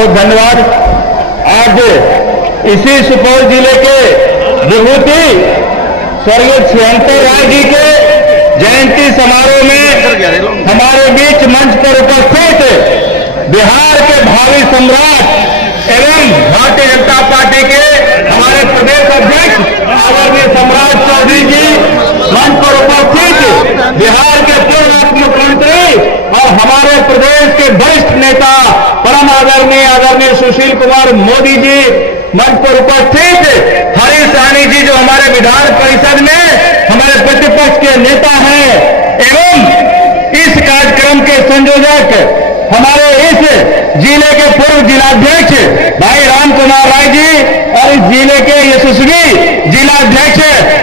बहुत धन्यवाद। आज इसी सुपौल जिले के विभूति स्वर्गीय छिहत्तर राय जी के जयंती समारोह में हमारे बीच मंच पर उपस्थित बिहार के भावी सम्राट एवं भारतीय जनता पार्टी के हमारे प्रदेश अध्यक्ष आदरणीय सम्राट चौधरी जी, मंच पर उपस्थित बिहार के पूर्व उप मुख्यमंत्री और हमारे प्रदेश के वरिष्ठ नेता परम आदरणीय सुशील कुमार मोदी जी, मंच पर उपस्थित हरीश सहनी जी जो हमारे विधान परिषद में हमारे प्रतिपक्ष के नेता हैं, एवं इस कार्यक्रम के संयोजक हमारे इस जिले के पूर्व जिलाध्यक्ष भाई राम कुमार राय जी और इस जिले के यशस्वी जिलाध्यक्ष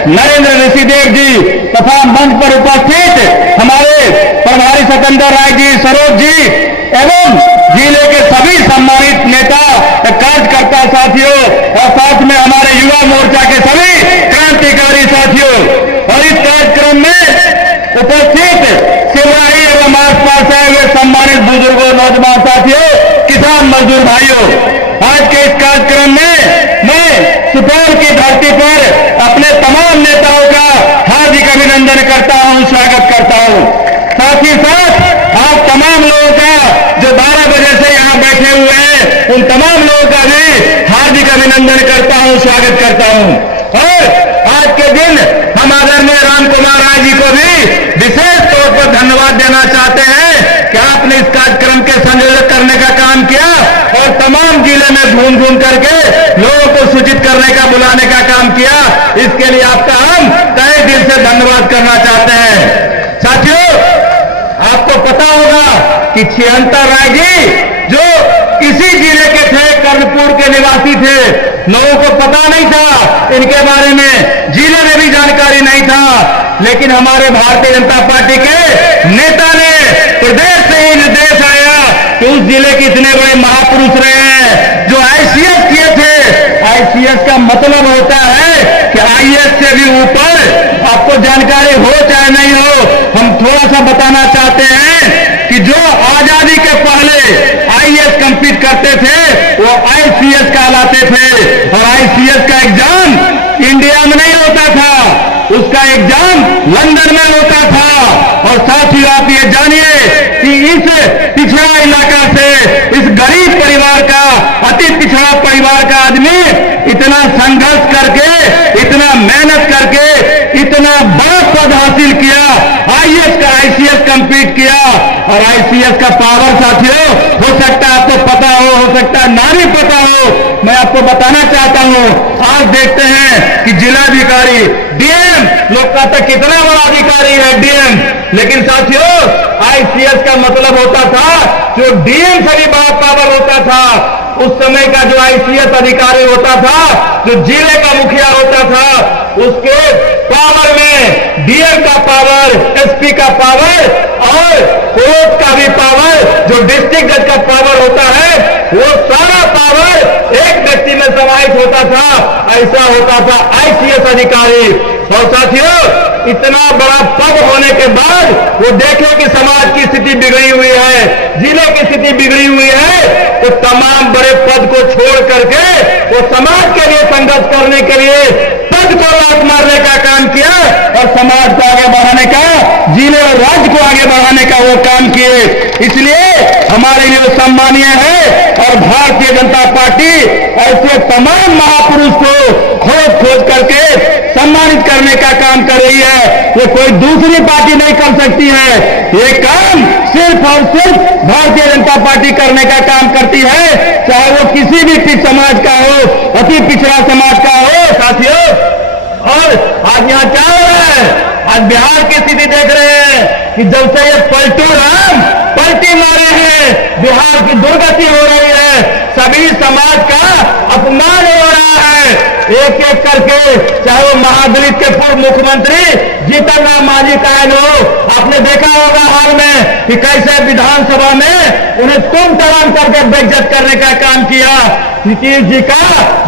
नरेंद्र ऋषिदेव जी तथा मंच पर उपस्थित हमारे प्रभारी सिकंदर राय जी, सरोज जी एवं जिले के सभी सम्मानित नेता, कार्यकर्ता साथियों और साथ में हमारे युवा मोर्चा के सभी क्रांतिकारी साथियों और इस कार्यक्रम में उपस्थित सिपाही एवं आसपास आए हुए सम्मानित बुजुर्गों, नौजवान साथियों, किसान मजदूर भाइयों, आज के इस कार्यक्रम में मैं सुपौल की धरती पर अपने तमाम नेताओं का हार्दिक अभिनंदन करता हूं, स्वागत करता हूं। साथ ही साथ आप तमाम लोगों का जो 12 बजे से यहां बैठे हुए हैं, उन तमाम लोगों का भी हार्दिक अभिनंदन करता हूं, स्वागत करता हूं। और आज के दिन हम आदरणीय राम कुमार राय जी को भी विशेष तौर पर धन्यवाद देना चाहते हैं कि आपने इस कार्यक्रम के संयोजक करने का काम किया और तमाम जिले में घूम घूम करके लोगों को सूचित करने का, बुलाने का काम किया। इसके लिए आपका हम तहे दिल से धन्यवाद करना चाहते हैं। साथियों, आपको पता होगा कि छिहत्तर राय जी जो इसी जिले के थे, कर्णपुर के निवासी थे, लोगों को पता नहीं था इनके बारे में, जिले में भी जानकारी नहीं था, लेकिन हमारे भारतीय जनता पार्टी के नेता ने प्रदेश से ही निर्देश आया कि उस जिले के इतने बड़े महापुरुष रहे हैं जो आईसीएस किए थे। आईसीएस का मतलब होता है कि आईएएस से भी ऊपर, आपको जानकारी हो चाहे नहीं हो, हम थोड़ा सा बताना चाहते हैं कि जो आजादी के पहले आईएएस कंप्लीट करते थे वो आईसीएस कहलाते थे और आईसीएस का एग्जाम इंडिया में नहीं होता था, उसका एग्जाम लंदन में होता था। और साथियों, आप ये जानिए कि इस पिछड़ा इलाका से, इस गरीब परिवार का, अति पिछड़ा परिवार का आदमी इतना संघर्ष करके, इतना मेहनत करके, इतना बड़ा पद हासिल किया, आईएएस का आईसीएस कंप्लीट किया। और आईसीएस का पावर साथियों, हो सकता है आपको पता हो सकता है ना भी पता हो, मैं आपको बताना चाहता हूं। आज देखते हैं कि जिलाधिकारी, डीएम, लोग कहते हैं कितना बड़ा अधिकारी है डीएम, लेकिन साथियों आईसीएस का मतलब होता था जो डीएम से भी बड़ा पावर होता था। उस समय का जो आईसीएस अधिकारी होता था, जो जिले का मुखिया होता था, उसके पावर में डीएम का पावर, एसपी का पावर और कोर्ट का भी पावर, जो डिस्ट्रिक्ट जज का पावर होता है, वो सारा पावर एक व्यक्ति में समाहित होता था। ऐसा होता था आईसीएस अधिकारी। और साथियों, इतना बड़ा पद होने के बाद वो देखे कि समाज की स्थिति बिगड़ी हुई है, जिले की स्थिति बिगड़ी हुई है, तो तमाम बड़े पद को छोड़ करके वो समाज के लिए संघर्ष करने के लिए पद को लात मारने का काम किया और समाज को आगे बढ़ाने का, जिले और राज्य को आगे बढ़ाने का वो काम किए। इसलिए हमारे लिए सम्मानीय है और भारतीय जनता पार्टी ऐसे तमाम महापुरुष को खोज करके सम्मानित करने का काम कर रही है। ये कोई दूसरी पार्टी नहीं कर सकती है, ये काम सिर्फ और सिर्फ भारतीय जनता पार्टी करने का काम करती है, चाहे वो किसी भी समाज का हो, अति पिछड़ा समाज का हो। साथियों, और आज यहाँ क्या हो रहा है, आज बिहार की स्थिति देख रहे हैं कि जब से ये पलटू राम पलटी मारे हैं, बिहार की दुर्गति हो रही है, सभी समाज का अपमान हो रहा है। एक एक करके, चाहे वो महादलित के पूर्व मुख्यमंत्री जीतन राम मांझी का हो, आपने देखा होगा हाल में कि कैसे विधानसभा में उन्हें तुम तराम करके बेइज्जत करने का काम किया। नीतीश जी का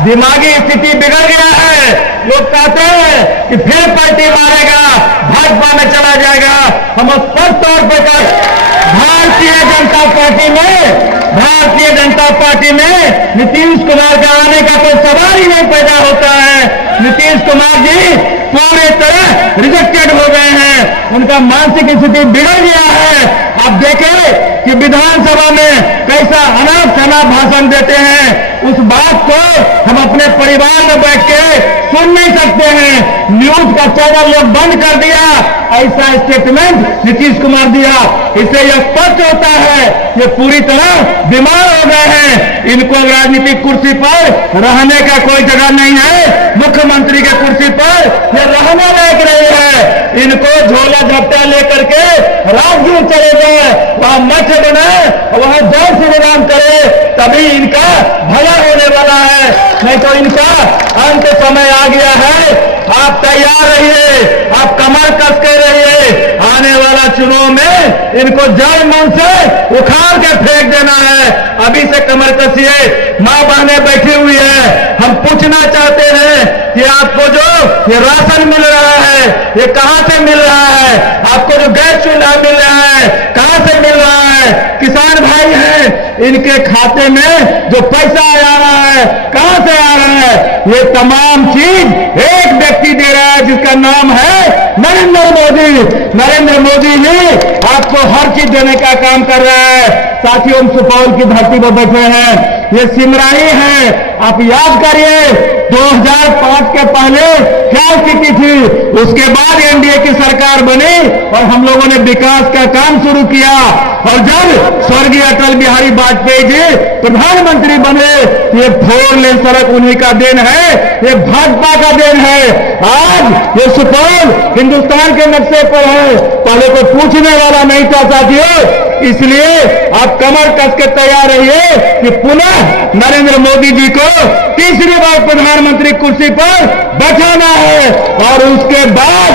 दिमागी स्थिति बिगड़ गया है। लोग कहते हैं कि फिर पार्टी मारेगा, भाजपा में चला जाएगा। हम स्पष्ट तौर पर भारतीय जनता पार्टी पार्टी में नीतीश कुमार का आने का कोई सवाल ही नहीं पैदा होता है। नीतीश कुमार जी पूरी तरह रिजेक्टेड हो गए हैं, उनका मानसिक स्थिति बिगड़ गया है। आप देखें कि विधानसभा में कैसा अनाप शनाप भाषण देते हैं, उस बात को हम अपने परिवार में बैठ के सुन नहीं सकते हैं। न्यूज का चैनल लोग बंद कर दिया, ऐसा स्टेटमेंट नीतीश कुमार दिया। इससे यह स्पष्ट होता है ये पूरी तरह बीमार हो गए हैं। इनको राजनीतिक कुर्सी पर रहने का कोई जगह नहीं है। मुख्यमंत्री के कुर्सी पर ये रहने लायक नहीं है। इनको झोला झपटा लेकर के राजगीर चले गए, वहां मठ बनाए, वहां जय श्री राम करे, तभी इनका भला होने वाला है, नहीं तो इनका अंत समय आ गया है। आप तैयार रहिए, आप कमर कस के रहिए। आने वाला चुनाव में इनको जड़ मन से उखाड़ के फेंक देना है। अभी से कमर कसिए। मां बहनें बैठी हुई है, हम पूछना चाहते हैं कि आपको जो ये राशन मिल रहा है ये कहां से मिल रहा है? आपको जो गैस चूल्हा मिल रहा है कहां से मिल रहा है? किसान भाई हैं, इनके खाते में जो पैसा आ रहा है कहां से आ रहा है? ये तमाम चीज एक व्यक्ति दे रहा है जिसका नाम है नरेंद्र मोदी। नरेंद्र मोदी ही आपको हर चीज देने का काम कर रहा है। साथियों, हम सुपौल की धरती पर बैठे हैं, ये सिमराही है। आप याद करिए 2005 के पहले क्या स्थिति थी, उसके बाद एनडीए की सरकार बनी और हम लोगों ने विकास का काम शुरू किया। और जब स्वर्गीय अटल बिहारी वाजपेयी जी प्रधानमंत्री बने, ये 4 लेन सड़क उन्हीं का देन है, ये भाजपा का देन है। आज ये सुपौल हिंदुस्तान के नक्शे पर है, पहले कोई पूछने वाला नहीं था साथियों। इसलिए आप कमर कस के तैयार रहिए कि पुनः नरेंद्र मोदी जी को तीसरी बार प्रधानमंत्री कुर्सी पर बैठाना है। और उसके बाद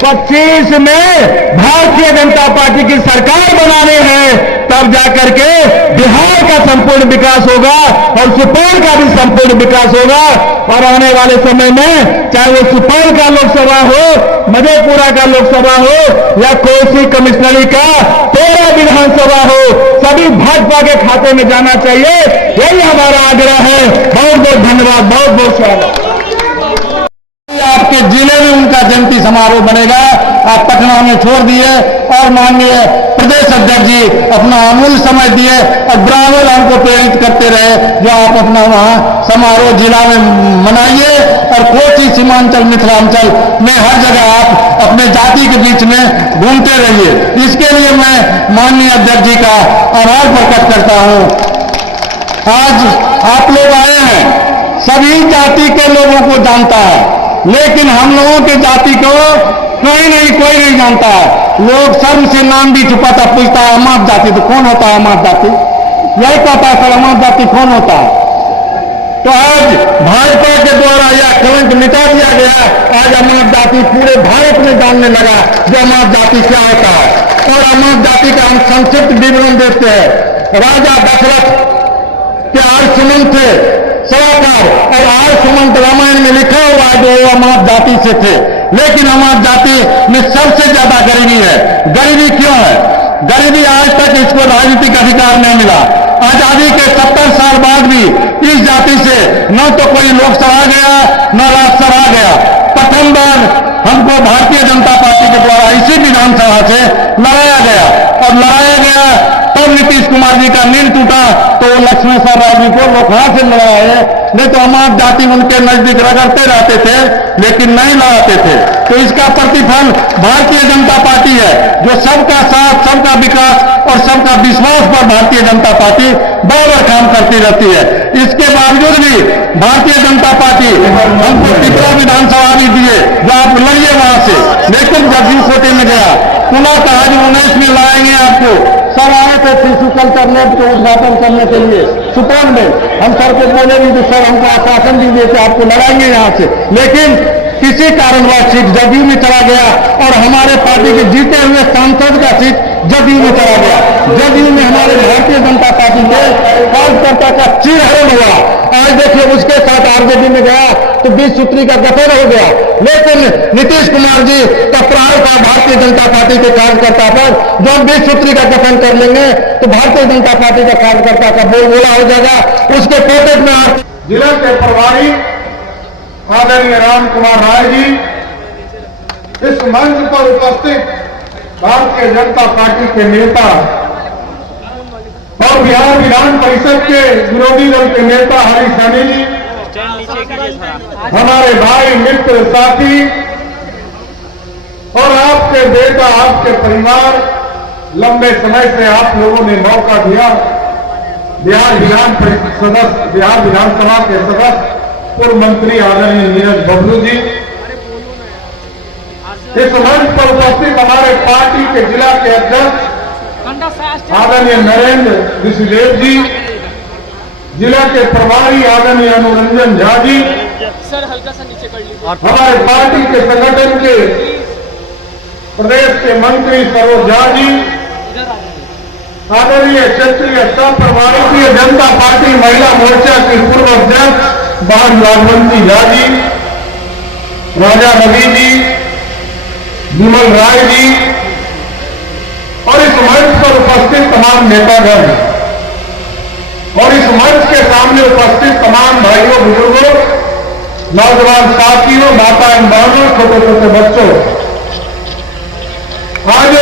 25 में भारतीय जनता पार्टी की सरकार बनानी है, तब जाकर के बिहार का संपूर्ण विकास होगा और सुपौल का भी संपूर्ण विकास होगा। और आने वाले समय में चाहे वो सुपौल का लोकसभा हो, मधेपुरा का लोकसभा हो या कोसी कमिश्नरी का 13 विधानसभा हो, सभी भाजपा के खाते में जाना चाहिए। यही हमारा आग्रह है। बहुत बहुत धन्यवाद, बहुत बहुत स्वागत। आपके जिले में उनका जयंती समारोह बनेगा। आप पटना में छोड़ दिए और माननीय प्रदेश अध्यक्ष जी अपना अमूल्य समय दिए और बराबर हमको प्रेरित करते रहे जो आप अपना वहां समारोह जिला में मनाइए। और कोसी सीमांचल मिथिलांचल में हर जगह आप अपने जाति के बीच में घूमते रहिए। इसके लिए मैं माननीय अध्यक्ष जी का आभार प्रकट करता हूं। आज आप लोग आए हैं, सभी जाति के लोगों को जानता है, लेकिन हम लोगों की जाति को कोई नहीं जानता है। लोग शर्म से नाम भी छुपाता, पूछता है अमाप जाति तो कौन होता है? अमाप जाति यही कहता है सर, अमाप जाति कौन होता है? तो आज भाजपा के द्वारा यह कलंक मिटा दिया गया। आज अमाप जाति पूरे भारत में जानने लगा जो अमाप जाति क्या होता है। और अमाप जाति का हम संक्षिप्त विवरण देते हैं। राजा दशरथ के 8 सुमंत थे, सलाहकार, और 8 सुमंत रामायण में लिखा हुआ है जो अमाप जाति से थे। लेकिन अमाप जाति में सबसे ज्यादा गरीबी है। गरीबी क्यों है? गरीबी आज तक इसको राजनीतिक अधिकार नहीं मिला। आजादी के 70 साल बाद भी इस जाति से न तो कोई लोकसभा गया न राज्यसभा गया। प्रथम बार हमको भारतीय जनता पार्टी के द्वारा इसी विधानसभा से लड़ाया गया और लड़ाया गया तब नीतीश कुमार जी का नींद टूटा तो लक्ष्मण साहब जी को लोग वहां से लड़ाए। नहीं तो अमाप जाति उनके नजदीक रगड़ते रहते थे लेकिन नहीं लड़ाते थे। तो इसका प्रतिफल भारतीय जनता पार्टी है जो सबका साथ, सबका विकास और सबका विश्वास पर भारतीय जनता पार्टी बराबर काम करती रहती है। इसके बावजूद भी भारतीय जनता पार्टी हमको त्रिपुरा विधानसभा भी दिए जो आप लड़िए वहां से, लेकिन जगदीश छोटे में गया। पुनः कहा 19 में लाएंगे आपको। सब आए थे शिशु कल्चर लैब को उद्घाटन करने के लिए सुपौल में। हम सर को बोले भी तो सर हमको आश्वासन दीजिए कि आपको लड़ाएंगे यहाँ से, लेकिन किसी कारणवश सीट जदयू में चला गया और हमारे पार्टी के जीते हुए सांसद का सीट जदयू में चला गया। जदयू में हमारे भारतीय जनता पार्टी के कार्यकर्ता का चीरहरण हुआ। आज देखिए उसके साथ आरजेडी में गया तो 20 सूत्री का गठन हो गया। लेकिन नीतीश कुमार जी का प्रहार था भारतीय जनता पार्टी के कार्यकर्ता पर। जब 20 सूत्री का गठन कर लेंगे तो भारतीय जनता पार्टी का कार्यकर्ता का बोलबोला हो जाएगा। उसके पॉकेट में जिला के प्रभारी आदरणीय राम कुमार राय जी, इस मंच पर उपस्थित भारतीय जनता पार्टी के नेता और बिहार विधान परिषद के विरोधी दल के नेता हरी सैनी जी, हमारे भाई मित्र साथी और आपके बेटा, आपके परिवार, लंबे समय से आप लोगों ने मौका दिया। बिहार विधानसभा के सदस्य पूर्व मंत्री आदरणीय नीरज बबलू जी, इस मंच पर उपस्थित हमारे पार्टी के जिला के अध्यक्ष आदरणीय नरेंद्र ऋषिदेव जी, जिला के प्रभारी आदरणीय अनुरंजन झा जी, सर हल्का सा नीचे कर लीजिए, हमारे पार्टी के संगठन के प्रदेश के मंत्री सरोज झा जी, आदरणीय क्षेत्रीय सह भारतीय जनता पार्टी महिला मोर्चा की पूर्व अध्यक्ष बहन लालवंती झा जी, राजा रवि जी, विमल राय जी और इस मंच पर उपस्थित तमाम नेतागण और इस मंच के सामने उपस्थित तमाम भाइयों, बुजुर्गों, नौजवान साथियों, माता एवं बहनों, छोटे छोटे बच्चों, आज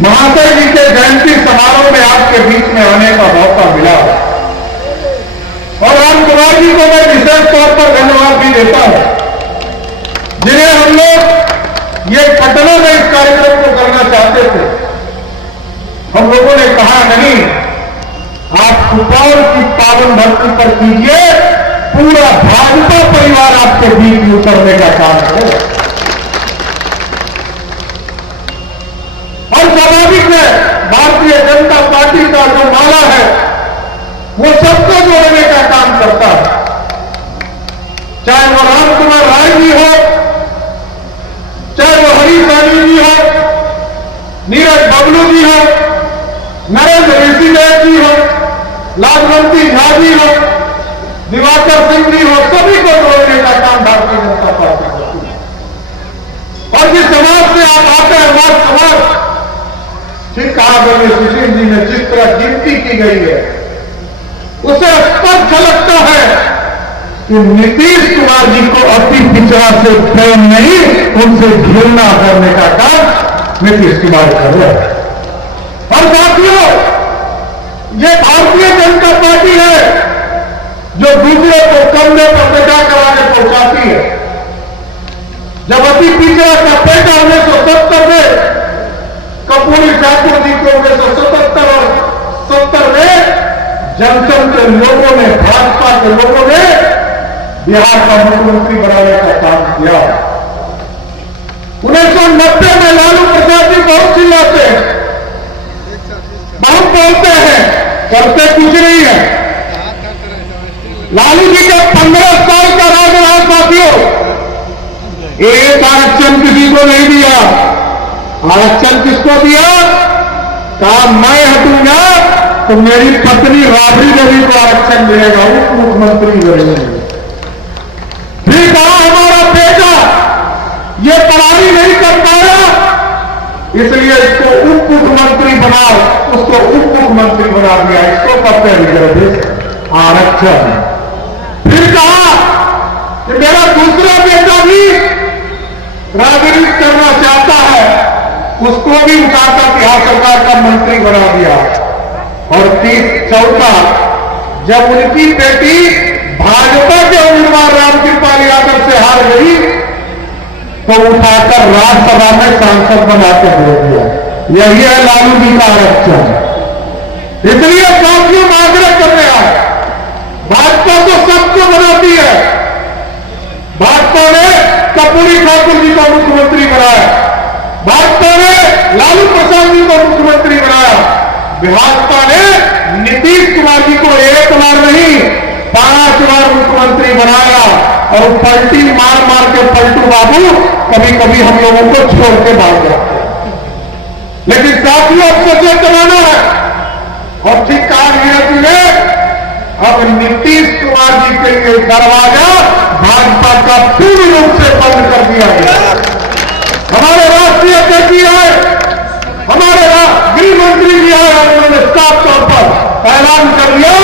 महाशय जी के जयंती समारोह में आपके बीच में आने का मौका मिला और राम कुमार जी को मैं विशेष तौर पर धन्यवाद भी देता हूं, जिन्हें हम लोग ये पटना में इस कार्यक्रम को करना चाहते थे। हम लोगों ने कहा नहीं, आप सुपौल की पावन धरती पर कीजिए, पूरा भाजपा परिवार आपके बीच में उतरने का काम करेगा। और स्वाभाविक है, भारतीय जनता पार्टी का जो माला है वो सबको जोड़ने का काम करता है, चाहे वो राम कुमार राय जी हो, चाहे वो हरी सैनी जी हो, नीरज बबलू जी हो, नरेंद्र ऋषिदेव जी हो, लालवंती झा जी हो, दिवाकर सिंह जी हो, सभी को जोड़ने का काम भारतीय जनता पार्टी करती है। और जिस समाज से आप आते हैं वह समाज, ठीक कहा गया सुशील जी ने, जिस तरह गिनती की गई है उसे स्पष्ट लगता है कि नीतीश कुमार जी को अति पिछड़ा से प्रेम नहीं, उनसे घृणा करने का काम नीतीश कुमार कर रहे हैं। और साथियों, ये भारतीय जनता पार्टी है जो दूसरे को कंधे पर बैठा करा के पहुंचाती है। जब अति पिछड़ा का पैदा 1970 में कर्पूरी ठाकुर जी को 1977 और 70 में जनसंघ के लोगों ने, भाजपा के लोगों ने बिहार का मुख्यमंत्री बनाने का काम किया। 1990 में लालू प्रसाद जी बहुत चिल्लाते हैं, बहुत बोलते हैं, करते कुछ नहीं है। लालू जी का 15 साल का राज रहा साथियों, एक आरक्षण किसी को नहीं दिया। आरक्षण किसको दिया? कहा मैं हटूंगा तो मेरी पत्नी राबड़ी देवी को आरक्षण मिलेगा, उप मुख्यमंत्री बनेंगे। फिर कहा हमारा बेटा ये पढ़ाई नहीं कर पाया, इसलिए इसको उप मुख्यमंत्री बनाओ, उसको उप मुख्यमंत्री बना दिया, इसको कहते हैं रिजर्वेशन, आरक्षण। फिर कहा कि मेरा दूसरा बेटा भी राजनीति करना चाहता है, उसको भी उठाकर बिहार सरकार का मंत्री बना दिया। और 30-चौथा, जब उनकी बेटी भाजपा के उम्मीदवार रामकृपाल यादव से हार गई तो उठाकर राज्यसभा में सांसद बनाकर दे दिया। यही है लालू जी का आरक्षण। इसलिए साथियों में आग्रह कर रहे हैं, भाजपा तो सबको बनाती है। भाजपा ने कर्पूरी ठाकुर जी को मुख्यमंत्री बनाया, भाजपा ने लालू प्रसाद जी को मुख्यमंत्री बनाया, भाजपा ने नीतीश कुमार जी को एक बार नहीं 5 बार मुख्यमंत्री बनाया। और पलटी मार मार के पलटू बाबू कभी कभी हम लोगों को छोड़ के भाग जाते हैं। लेकिन साथियों अब सचेत बनाना है। और ठीक कहा नीरज जी ने, अब नीतीश कुमार जी के लिए दरवाजा भाजपा का पूर्ण रूप से बंद कर दिया गया। हमारे राष्ट्रीय अध्यक्ष जी आए, हमारे गृह मंत्री जी आए और उन्होंने साफ तौर पर ऐलान कर दिया,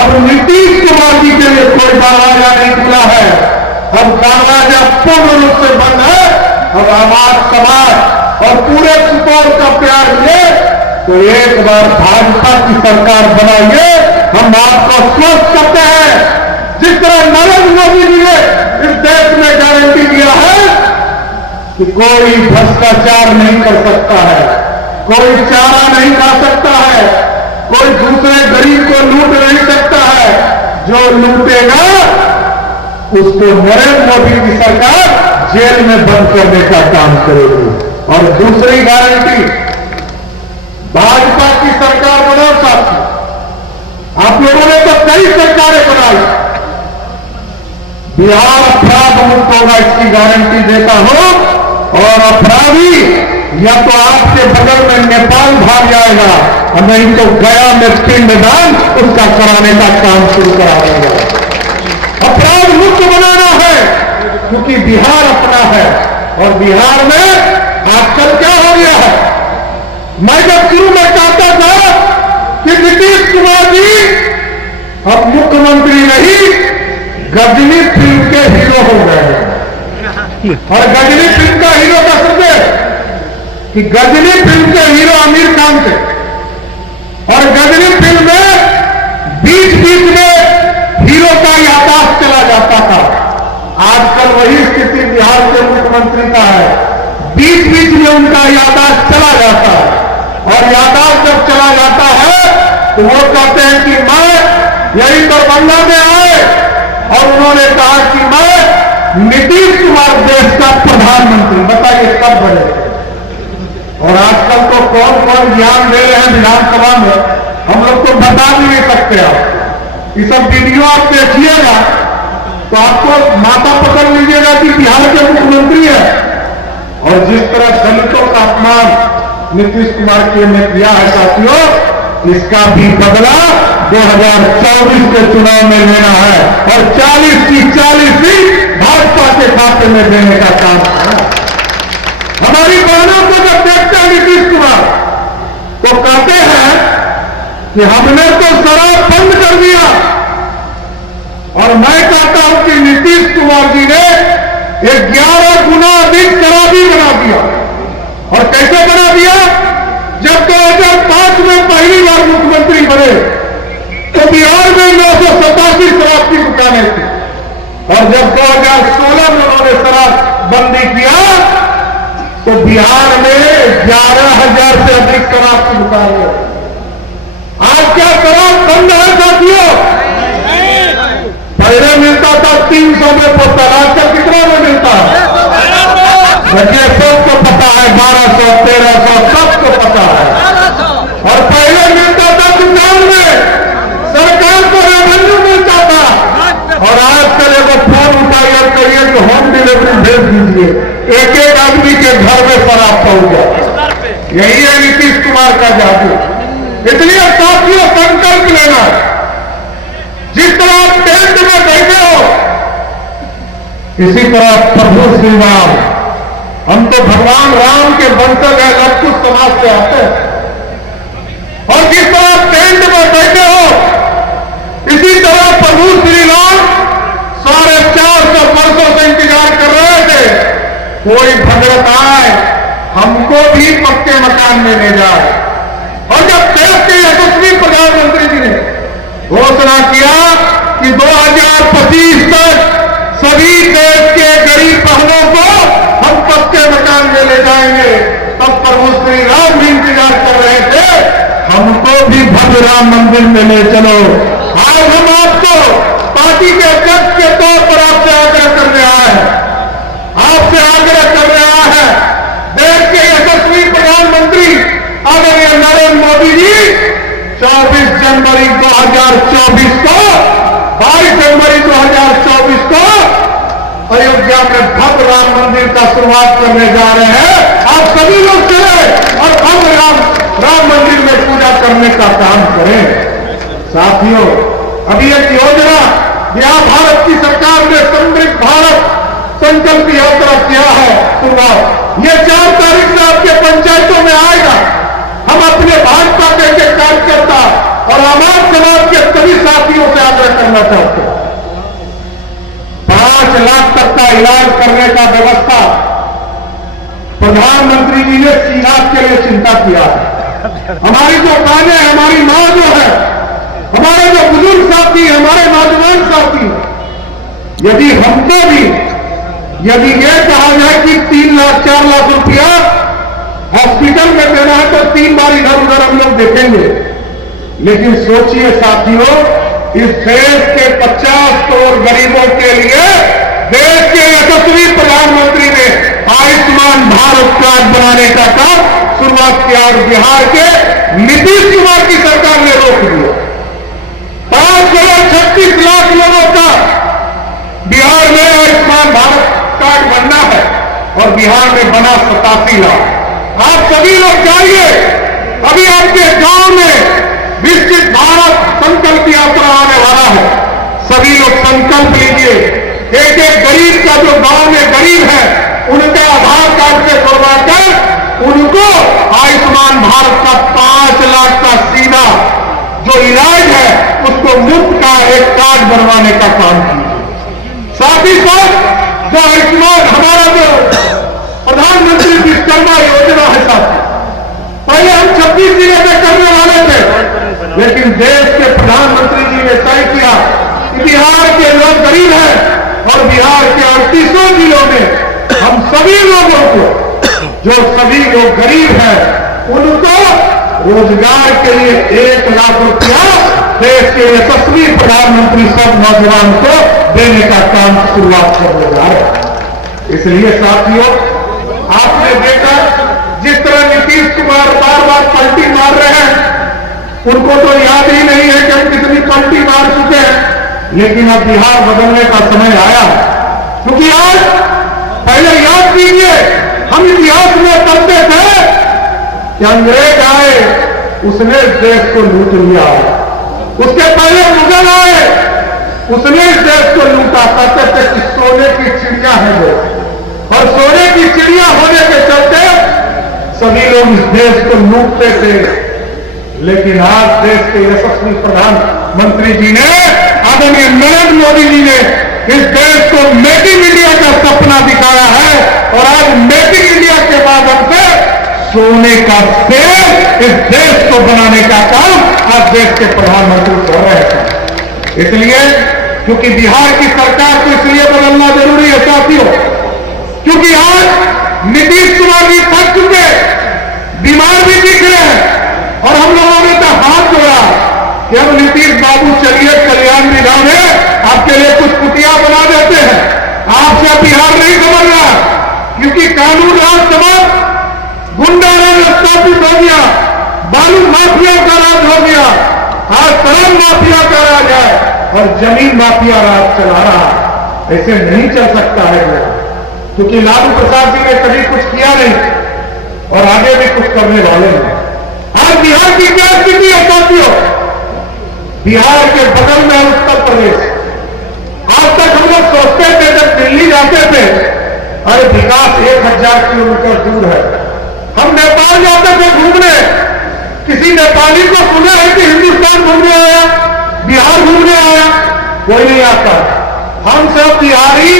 अब नीतीश कुमार जी के लिए कोई दरवाजा नहीं खुला है, अब दरवाजा पूर्ण रूप से बंद है। अब हमारा समाज और पूरे सुपौल का प्यार लिए तो एक बार भाजपा की सरकार बनाइए। हम आपको स्वस्थ करते हैं, जिस तरह नरेंद्र मोदी जी ने इस देश में गारंटी दिया है कि कोई भ्रष्टाचार नहीं कर सकता है, कोई चारा नहीं खा सकता है, कोई दूसरे गरीब को लूट नहीं सकता है। जो लूटेगा उसको नरेंद्र मोदी की सरकार जेल में बंद करने का काम करेगी। और दूसरी गारंटी, भाजपा की सरकार बनाओ साथी। आप लोगों ने तो कई सरकारें बनाई, बिहार अपराध मुक्त होगा इसकी गारंटी देता हूं। और अपराधी या तो आपके बगल में नेपाल भाग जाएगा और नहीं तो गया में पिंडदान उसका कराने का काम शुरू करा देगा। अपराध मुक्त बनाना है क्योंकि बिहार अपना है। और बिहार में आजकल क्या हो गया है, मैं जब शुरू में कहता था कि नीतीश कुमार जी अब मुख्यमंत्री नहीं गजनी फिल्म के हीरो हो गए हैं। और गजनी फिल्म का हीरो का समझे कि गजनी फिल्म के हीरो आमिर खान थे और गजनी फिल्म में बीच बीच में हीरो का यादाश्त चला जाता था। आजकल वही स्थिति बिहार के मुख्यमंत्री का है, बीच बीच में उनका यादाश्त चला जाता है। और यादाश्त जब चला जाता है तो वो कहते हैं कि मैं यही दरभंगा में आए और उन्होंने कहा कि मैं नीतीश कुमार देश का प्रधानमंत्री, बताइए कब बने। और आजकल तो कौन कौन ज्ञान दे रहे हैं विधानसभा में, हम लोग तो बता भी नहीं सकते। आप ये सब वीडियो आप देखिएगा तो आपको माथा पकड़ लीजिएगा कि बिहार के मुख्यमंत्री है। और जिस तरह दलितों का अपमान नीतीश कुमार के ने किया है साथियों, इसका भी बदला 2024 के चुनाव में लेना है और 40 की 40 सीट भाजपा के खाते में देने का काम है। हमारी बहनों को जब देखते हैं नीतीश कुमार तो कहते हैं कि हमने तो शराब बंद कर दिया। और मैं कहता हूं कि नीतीश कुमार जी ने 11 गुना अधिक शराबी बना दिया। और कैसे बना दिया? जब 2005 में पहली बार मुख्यमंत्री बने तो बिहार में 987 शराब की दुकानें थी। और जब 2016 में उन्होंने शराब बंदी किया तो बिहार में 11,000 से अधिक शराब की दुकानें। आज क्या शराब बंद है साथियों? पहले मिलता था 300 में बोतल, आजकल कितना में मिलता है? मुझे सबको पता है, 1200, 1300 सबको पता है। और पहले मिलता था दुकान में, सरकार को रेवेन्यू मिलता था। और आजकल एगो फोन उठाइए और कहिए कि होम डिलीवरी भेज दीजिए, एक एक आदमी के घर में शराब पहुंच जाए। यही है नीतीश कुमार का जादू। इसलिए साथियों संकल्प लेना, जिस तरह आप टेंट में बैठे हो इसी तरह प्रभु श्री राम, हम तो भगवान राम के वंशज है, लवकुश समाज से आते हैं। और जिस तरह आप टेंट में बैठे हो इसी तरह प्रभु श्री राम 450 वर्षों से इंतजार कर रहे थे कोई भगत आए हमको भी पक्के मकान में ले जाए। और जब देश के यशस्वी प्रधानमंत्री जी ने घोषणा किया कि 2025 तक सभी देश के गरीब बहनों को हम पक्के मकान में ले जाएंगे, तब प्रभु श्री राम भी इंतजार कर रहे थे, हमको भी भव्य राम मंदिर में ले चलो। आज हम आपको पार्टी के अध्यक्ष के तौर पर आपसे आग्रह करने आए हैं, आपसे आग्रह कर रहा है देश के यशस्वी प्रधानमंत्री आदरणीय नरेंद्र मोदी जी 24 जनवरी 2024 को 22 जनवरी 2024 को अयोध्या में भव्य राम मंदिर का शुरुआत करने जा रहे हैं। आप सभी लोग चले और भव्य राम मंदिर में पूजा करने का काम करें। साथियों, अभी एक योजना यहां भारत की सरकार ने समृद्ध भारत संकल्प यात्रा किया है शुरुआत। ये 4 तारीख से आपके पंचायतों में आएगा। हम अपने भाजपा के कार्यकर्ता और आवाम समाज के सभी साथियों से आग्रह करना चाहते हैं, 5 लाख तक का इलाज करने का व्यवस्था प्रधानमंत्री जी ने सीनात के लिए चिंता किया है। हमारी जो बहनें, हमारी मां जो है, हमारे जो बुजुर्ग साथी, हमारे नौजवान साथी, यदि ये कहा जाए कि 3 लाख 4 लाख रुपया हॉस्पिटल में देना है तो 3 बार इधर उधर हम लोग देखेंगे। लेकिन सोचिए साथियों, इस देश के 50 करोड़ गरीबों के लिए देश के यशस्वी प्रधानमंत्री ने आयुष्मान भारत कार्ड बनाने का काम शुरुआत किया और बिहार के नीतीश कुमार की सरकार ने रोक दिया। 5 करोड़ 36 लाख लोगों का बिहार में आयुष्मान भारत कार्ड बनना है और बिहार में बना 87 लाख। आप सभी लोग जाइए, अभी आपके गांव में विकसित भारत संकल्प यात्रा आने वाला है। सभी लोग संकल्प लीजिए, एक गरीब का जो गांव में गरीब है उनके आधार कार्ड से जोड़वाकर उनको आयुष्मान भारत का 5 लाख का सीधा जो इलाज है उसको मुफ्त का एक कार्ड बनवाने का काम कीजिए। साथ ही साथ जो आयुष्मान हमारा जो प्रधानमंत्री विश्वकर्मा योजना है साथी, पहले हम 26 जिले में करने वाले थे, लेकिन देश के प्रधानमंत्री जी ने तय किया कि बिहार के लोग गरीब हैं और बिहार के 38 जिलों में हम सभी लोगों को, जो सभी लोग गरीब हैं, उनको रोजगार के लिए 1 लाख रुपया देश के यशस्वी प्रधानमंत्री सब नौजवान को देने का काम शुरुआत करने जा रहे हैं। इसलिए साथियों, आपने देखा जिस तरह नीतीश कुमार बार बार पलटी मार रहे हैं, उनको तो याद ही नहीं है कि हम कितनी पलटी मार चुके हैं। लेकिन अब बिहार बदलने का समय आया है, क्योंकि आज पहले याद कीजिए, हम इतिहास में पढ़ते थे कि अंग्रेज आए, उसने इस देश को लूट लिया। उसके पहले मुगल आए, उसने इस देश को लूटा। कहते थे कि सोने की चिड़िया है वो, और सोने की चिड़िया होने के चलते सभी लोग इस देश को लूटते थे। लेकिन आज देश के यशस्वी प्रधानमंत्री जी ने, आदरणीय नरेंद्र मोदी जी ने इस देश को मेक इन इंडिया का सपना दिखाया है और आज मेक इन इंडिया के माध्यम से सोने का सेब इस देश को बनाने का काम आज देश के प्रधानमंत्री कर रहे हैं। इसलिए क्योंकि बिहार की सरकार को इसलिए बदलना जरूरी है साथियों, क्योंकि आज नीतीश कुमार भी थक चुके, बीमार भी दिख रहे हैं और हम लोगों ने तो हाथ जोड़ा कि अब नीतीश बाबू चलिए कल्याण विभाग में आपके लिए कुछ कुटिया बना देते हैं। आपसे बिहार नहीं समझ रहा, क्योंकि कानून राज समाज गुंडा राज स्थापित हो गया, बालू माफिया का राज हो गया, आज शराब माफिया का राज है और जमीन माफिया राज चला रहा है। ऐसे नहीं चल सकता है वो, क्योंकि लालू प्रसाद जी ने कभी कुछ किया नहीं और आगे भी कुछ करने वाले नहीं। आज बिहार की क्या स्थिति है साथियों? बिहार के बगल में उत्तर प्रदेश। आज तक हम लोग सोचते थे जब दिल्ली जाते थे, अरे विकास 1000 किलोमीटर दूर है। हम नेपाल जाते थे घूमने, किसी नेपाली को सुना है कि हिंदुस्तान घूमने आया, बिहार घूमने आया? कोई नहीं आता। हम सब बिहारी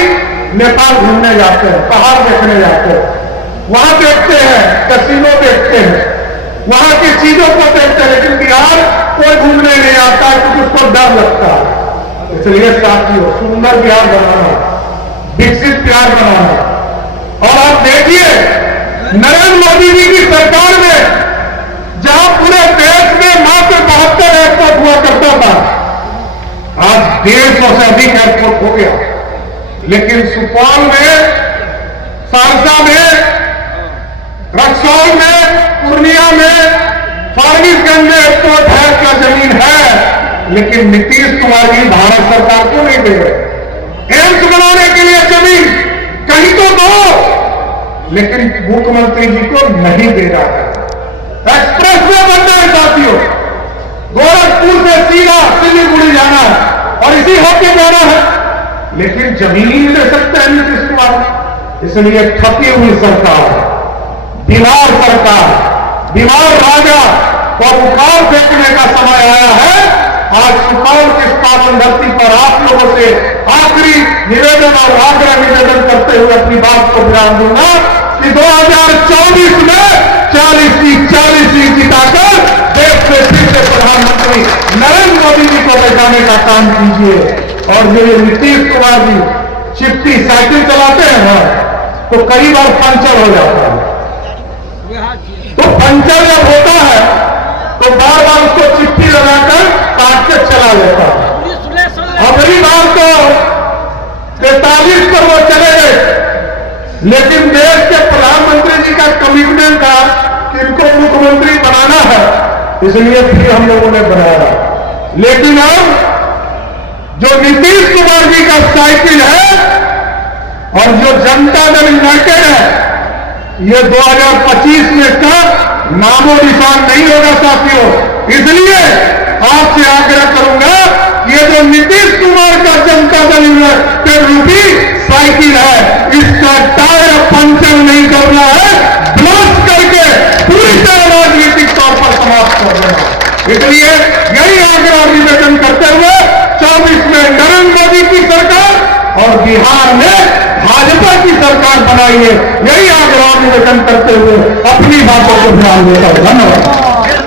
नेपाल घूमने जाते हैं, पहाड़ देखने जाते हैं, वहां देखते हैं, कैसीनो देखते हैं, वहां की चीजों को देखते हैं, लेकिन बिहार कोई घूमने नहीं आता है क्योंकि उसको डर लगता है। इसलिए साथियों, सुंदर बिहार बनाना, विकसित बिहार बनाना। और आप देखिए नरेंद्र मोदी जी की सरकार में जहां पूरे देश में मात्र 72 एयरपोर्ट हुआ करता था, आज 150 से अधिक एयरपोर्ट हो गया। लेकिन सुपौल में, सहरसा में, रक्सौल में, पूर्णिया में, फारबिसगंज में एयरपोर्ट है का जमीन है, लेकिन नीतीश कुमार जी भारत सरकार को नहीं दे रहे। एम्स बनाने के लिए जमीन लेकिन मुख्यमंत्री जी को नहीं दे रहा है। एक्सप्रेस वे बनना है साथियों, गोरखपुर से सीधा सिलीगुड़ी जाना है और इसी होके जाना है, लेकिन जमीन ही नहीं ले सकते हैं नीतीश कुमार। इसलिए थकी हुई सरकार, बीमार सरकार, बीमार राजा को बुखार फेंकने का समय आया है। आज सुपौल की पावन धरती पर आप लोगों से आखिरी निवेदन और आग्रह निवेदन करते हुए अपनी बात को ध्यान दूंगा कि 2024 में 40 सीट जिताकर देश में फिर से प्रधानमंत्री नरेंद्र मोदी जी को बचाने का काम कीजिए। और ये नीतीश कुमार जी चिपटी साइकिल चलाते हैं ना, तो कई बार पंचर हो जाता है। तो पंचर जब होता है तो बार बार उसको चिट्ठी लगाकर काट के चला लेता है। अगली बार तो 43 पर वो चले गए, लेकिन देश के प्रधानमंत्री जी का कमिटमेंट था कि इनको मुख्यमंत्री बनाना है, इसलिए फिर हम लोगों ने बनाया। लेकिन अब जो नीतीश कुमार जी का साइकिल है और जो जनता दल यूनाइटेड है, ये 2025 में का नामो निशान नहीं होगा साथियों। इसलिए आपसे आग्रह करूंगा, ये जो नीतीश कुमार का जनता दल यूनाइटेड रूपी साइकिल है, इसका टायर पंचर नहीं करना है, ब्लास्ट करके पूरी तरह राजनीतिक तौर पर समाप्त कर देना। इसलिए यही आग्रह निवेदन करते हुए 24 में नरेंद्र मोदी की सरकार और बिहार में भाजपा की सरकार बनाइए, यही आग्रह निवेदन करते हुए अपनी बातों को ध्यान देता हूं। धन्यवाद।